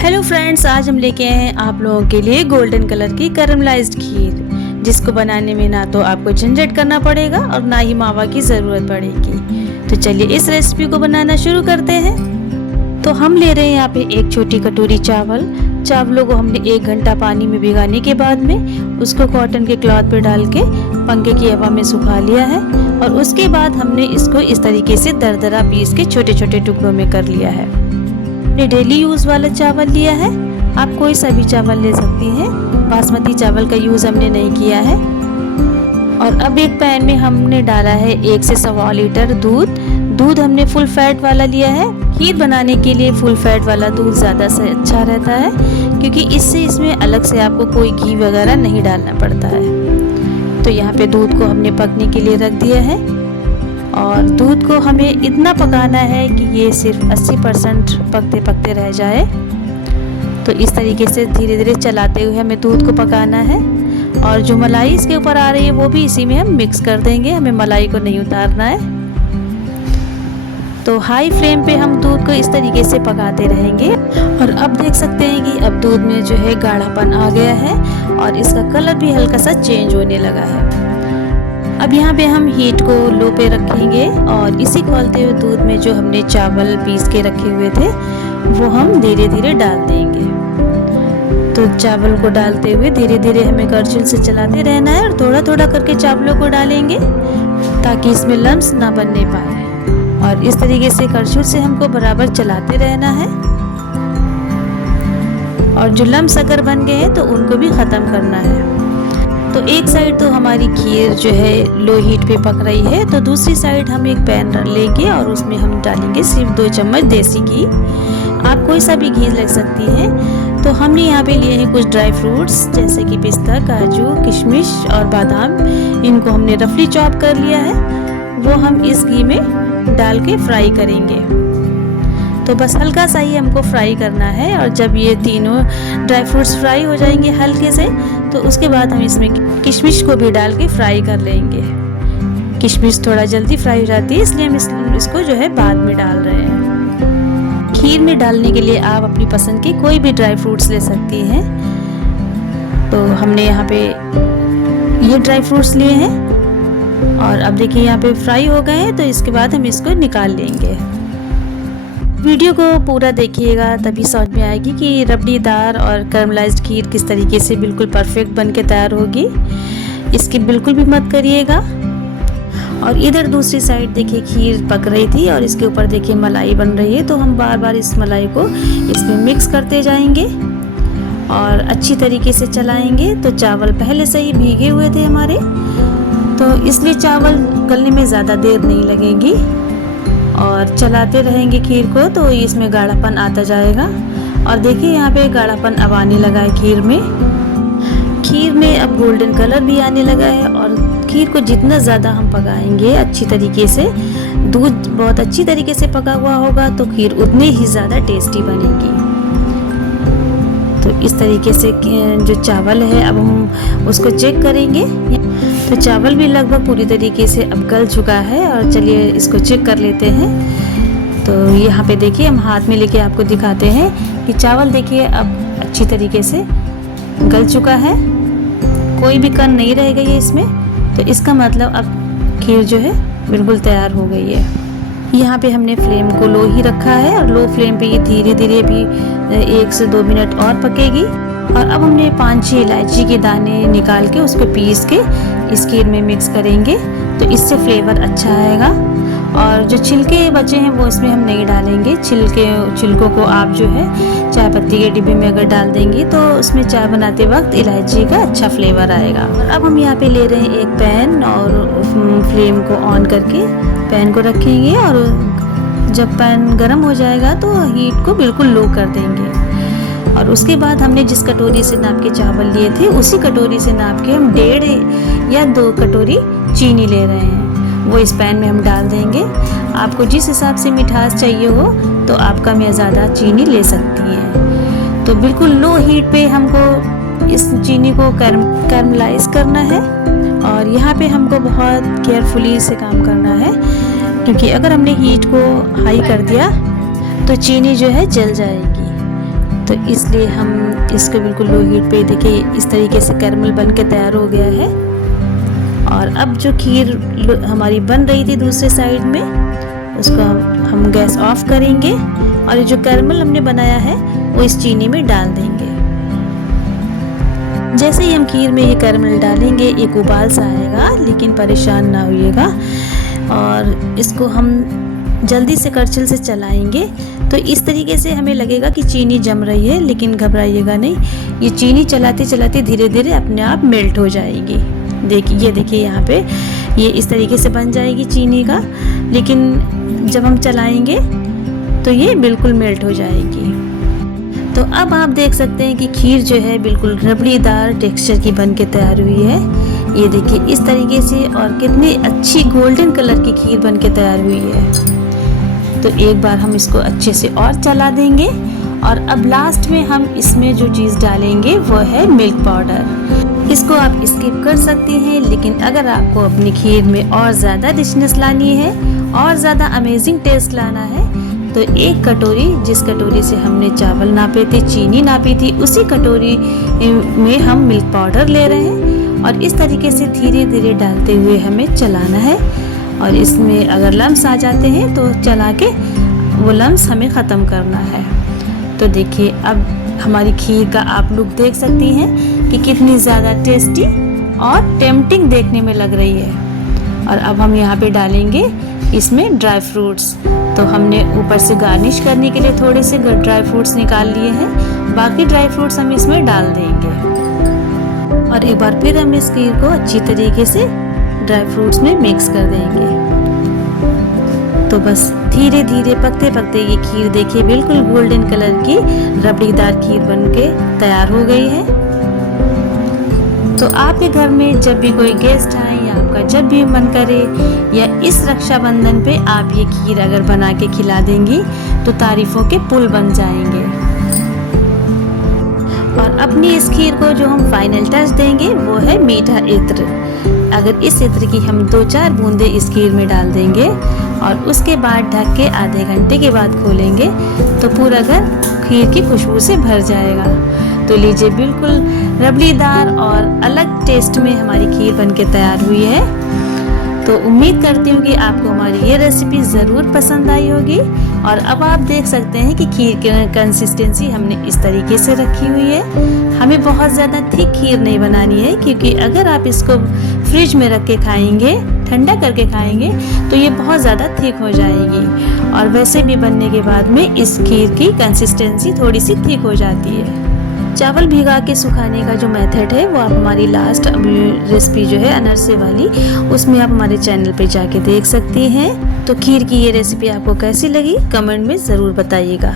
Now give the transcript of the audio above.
Hello friends, आज हम लेके आए हैं आप लोगों के लिए गोल्डन कलर की कैरमलाइज्ड खीर, जिसको बनाने में ना तो आपको झंझट करना पड़ेगा और ना ही मावा की ज़रूरत पड़ेगी। तो चलिए इस रेसिपी को बनाना शुरू करते हैं। तो हम ले रहे हैं यहाँ पे एक छोटी कटोरी चावलों को हमने 1 घंटा पानी में भिगाने के बाद में उसको कॉटन के क्लॉथ पे डाल के पंखे की हवा में सुखा लिया है और उसके बाद हमने इसको इस तरीके से दरदरा पीस के छोटे छोटे टुकड़ों में कर लिया है। डेली यूज़ वाला चावल लिया है, आप कोई सा भी चावल ले सकती हैं। बासमती चावल का यूज़ हमने नहीं किया है। और अब एक पैन में हमने डाला है 1 से 1.25 लीटर दूध हमने फुल फैट वाला लिया है। खीर बनाने के लिए फुल फैट वाला दूध ज़्यादा से अच्छा रहता है, क्योंकि इससे इसमें अलग से आपको कोई घी वगैरह नहीं डालना पड़ता है। तो यहाँ पे दूध को हमने पकने के लिए रख दिया है और दूध को हमें इतना पकाना है कि ये सिर्फ 80% पकते पकते रह जाए। तो इस तरीके से धीरे धीरे चलाते हुए हमें दूध को पकाना है। और जो मलाई इसके ऊपर आ रही है वो भी इसी में हम मिक्स कर देंगे, हमें मलाई को नहीं उतारना है। तो हाई फ्लेम पे हम दूध को इस तरीके से पकाते रहेंगे। और अब देख सकते हैं कि अब दूध में जो है गाढ़ापन आ गया है और इसका कलर भी हल्का सा चेंज होने लगा है। अब यहाँ पे हम हीट को लो पे रखेंगे और इसी खौलते हुए दूध में जो हमने चावल पीस के रखे हुए थे वो हम धीरे धीरे डाल देंगे। तो चावल को डालते हुए धीरे धीरे हमें करछुल से चलाते रहना है और थोड़ा थोड़ा करके चावलों को डालेंगे ताकि इसमें लम्स ना बनने पाए। और इस तरीके से करछुल से हमको बराबर चलाते रहना है और जो लम्स अगर बन गए हैं तो उनको भी ख़त्म करना है। तो एक साइड तो हमारी खीर जो है लो हीट पे पक रही है, तो दूसरी साइड हम एक पैन लेंगे और उसमें हम डालेंगे सिर्फ 2 चम्मच देसी घी। आप कोई सा भी घी ले सकती हैं। तो हमने यहाँ पे लिए हैं कुछ ड्राई फ्रूट्स जैसे कि पिस्ता, काजू, किशमिश और बादाम। इनको हमने रफली चॉप कर लिया है, वो हम इस घी में डाल के फ्राई करेंगे। तो बस हल्का सा ही हमको फ्राई करना है। और जब ये तीनों ड्राई फ्रूट्स फ्राई हो जाएंगे हल्के से, तो उसके बाद हम इसमें किशमिश को भी डाल के फ्राई कर लेंगे। किशमिश थोड़ा जल्दी फ्राई हो जाती है, इसलिए हम इसको जो है बाद में डाल रहे हैं। खीर में डालने के लिए आप अपनी पसंद के कोई भी ड्राई फ्रूट्स ले सकती हैं। तो हमने यहाँ पे ये ड्राई फ्रूट्स लिए हैं और अब देखिए यहाँ पे फ्राई हो गए हैं। तो इसके बाद हम इसको निकाल लेंगे। वीडियो को पूरा देखिएगा, तभी समझ में आएगी कि रबड़ीदार और कैरमलाइज्ड खीर किस तरीके से बिल्कुल परफेक्ट बन के तैयार होगी। इसकी बिल्कुल भी मत करिएगा। और इधर दूसरी साइड देखिए खीर पक रही थी और इसके ऊपर देखिए मलाई बन रही है। तो हम बार बार इस मलाई को इसमें मिक्स करते जाएंगे और अच्छी तरीके से चलाएंगे। तो चावल पहले से ही भीगे हुए थे हमारे, तो इसलिए चावल गलने में ज़्यादा देर नहीं लगेगी। और चलाते रहेंगे खीर को तो इसमें गाढ़ापन आता जाएगा। और देखिए यहाँ पे गाढ़ापन अब आने लगा है खीर में अब गोल्डन कलर भी आने लगा है। और खीर को जितना ज़्यादा हम पकाएंगे अच्छी तरीके से, दूध बहुत अच्छी तरीके से पका हुआ होगा तो खीर उतनी ही ज़्यादा टेस्टी बनेगी। तो इस तरीके से जो चावल है अब हम उसको चेक करेंगे। तो चावल भी लगभग पूरी तरीके से अब गल चुका है और चलिए इसको चेक कर लेते हैं। तो यहाँ पे देखिए हम हाथ में लेके आपको दिखाते हैं कि चावल देखिए अब अच्छी तरीके से गल चुका है, कोई भी कण नहीं रह गई है इसमें। तो इसका मतलब अब खीर जो है बिल्कुल तैयार हो गई है। यहाँ पे हमने फ्लेम को लो ही रखा है और लो फ्लेम पे ये धीरे धीरे भी 1 से 2 मिनट और पकेगी। और अब हमने 5-6 इलायची के दाने निकाल के उसको पीस के इस खीर में मिक्स करेंगे, तो इससे फ्लेवर अच्छा आएगा। और जो छिलके बचे हैं वो इसमें हम नहीं डालेंगे। छिलकों को आप जो है चाय पत्ती के डिब्बे में अगर डाल देंगे तो उसमें चाय बनाते वक्त इलायची का अच्छा फ्लेवर आएगा। और अब हम यहाँ पे ले रहे हैं एक पैन और फ्लेम को ऑन करके पैन को रखेंगे और जब पैन गर्म हो जाएगा तो हीट को बिल्कुल लो कर देंगे। और उसके बाद हमने जिस कटोरी से नाप के चावल लिए थे उसी कटोरी से नाप के हम 1.5 या 2 कटोरी चीनी ले रहे हैं, वो इस पैन में हम डाल देंगे। आपको जिस हिसाब से मिठास चाहिए हो तो आप कम या ज़्यादा चीनी ले सकती हैं। तो बिल्कुल लो हीट पे हमको इस चीनी को कैरमलाइज करना है और यहाँ पे हमको बहुत केयरफुली से काम करना है, क्योंकि अगर हमने हीट को हाई कर दिया तो चीनी जो है जल जाएगी। तो इसलिए हम इसको बिल्कुल लो हीट पे, देखिए इस तरीके से कैरमल बन के तैयार हो गया है। और अब जो खीर हमारी बन रही थी दूसरे साइड में, उसको हम गैस ऑफ करेंगे और ये जो कैरमल हमने बनाया है वो इस चीनी में डाल देंगे। जैसे ही हम खीर में ये कैरमल डालेंगे एक उबाल सा आएगा, लेकिन परेशान ना होइएगा। और इसको हम जल्दी से करछिल से चलाएंगे तो इस तरीके से हमें लगेगा कि चीनी जम रही है, लेकिन घबराइएगा नहीं, ये चीनी चलाते चलाते धीरे धीरे अपने आप मेल्ट हो जाएगी। देखिए यहाँ पे ये इस तरीके से बन जाएगी चीनी का, लेकिन जब हम चलाएंगे तो ये बिल्कुल मेल्ट हो जाएगी। तो अब आप देख सकते हैं कि खीर जो है बिल्कुल रबड़ीदार टेक्सचर की बन के तैयार हुई है। ये देखिए इस तरीके से, और कितनी अच्छी गोल्डन कलर की खीर बन के तैयार हुई है। तो एक बार हम इसको अच्छे से और चला देंगे। और अब लास्ट में हम इसमें जो चीज़ डालेंगे वो है मिल्क पाउडर। इसको आप स्किप कर सकते हैं, लेकिन अगर आपको अपनी खीर में और ज़्यादा रिचनेस लानी है और ज़्यादा अमेजिंग टेस्ट लाना है, तो एक कटोरी, जिस कटोरी से हमने चावल नापे थे, चीनी नापी थी, उसी कटोरी में हम मिल्क पाउडर ले रहे हैं। और इस तरीके से धीरे धीरे डालते हुए हमें चलाना है। और इसमें अगर लम्स आ जाते हैं तो चला के वो लम्स हमें ख़त्म करना है। तो देखिए अब हमारी खीर का आप लुक देख सकती हैं कि कितनी ज़्यादा टेस्टी और टेम्पटिंग देखने में लग रही है। और अब हम यहाँ पे डालेंगे इसमें ड्राई फ्रूट्स। तो हमने ऊपर से गार्निश करने के लिए थोड़े से ड्राई फ्रूट्स निकाल लिए हैं, बाकी ड्राई फ्रूट्स हम इसमें डाल देंगे। और एक बार फिर हम इस खीर को अच्छी तरीके से ड्राई फ्रूट्स में मिक्स कर देंगे। तो बस धीरे धीरे पकते पकते ये खीर देखिए बिल्कुल गोल्डन कलर की रबड़ीदार खीर बनके तैयार हो गई है। तो आपके घर में जब भी कोई गेस्ट आए या आपका जब भी मन करे, या इस रक्षाबंधन पे आप ये खीर अगर बना के खिला देंगी तो तारीफों के पुल बन जाएंगे। और अपनी इस खीर को जो हम फाइनल टच देंगे वो है मीठा इत्र। अगर इस इत्र की हम 2-4 बूंदे इस खीर में डाल देंगे और उसके बाद ढक के आधे घंटे के बाद खोलेंगे तो पूरा घर खीर की खुशबू से भर जाएगा। तो लीजिए बिल्कुल रबड़ीदार और अलग टेस्ट में हमारी खीर बनके तैयार हुई है। तो उम्मीद करती हूँ कि आपको हमारी ये रेसिपी ज़रूर पसंद आई होगी। और अब आप देख सकते हैं कि खीर की कंसिस्टेंसी हमने इस तरीके से रखी हुई है। हमें बहुत ज़्यादा थिक खीर नहीं बनानी है, क्योंकि अगर आप इसको फ्रिज में रख के खाएंगे, ठंडा करके खाएंगे, तो ये बहुत ज़्यादा थिक हो जाएगी। और वैसे भी बनने के बाद में इस खीर की कंसिस्टेंसी थोड़ी सी थिक हो जाती है। चावल भिगा के सुखाने का जो मेथड है वो आप हमारी लास्ट रेसिपी जो है अनरसे वाली, उसमें आप हमारे चैनल पे जाके देख सकती हैं। तो खीर की ये रेसिपी आपको कैसी लगी कमेंट में ज़रूर बताइएगा।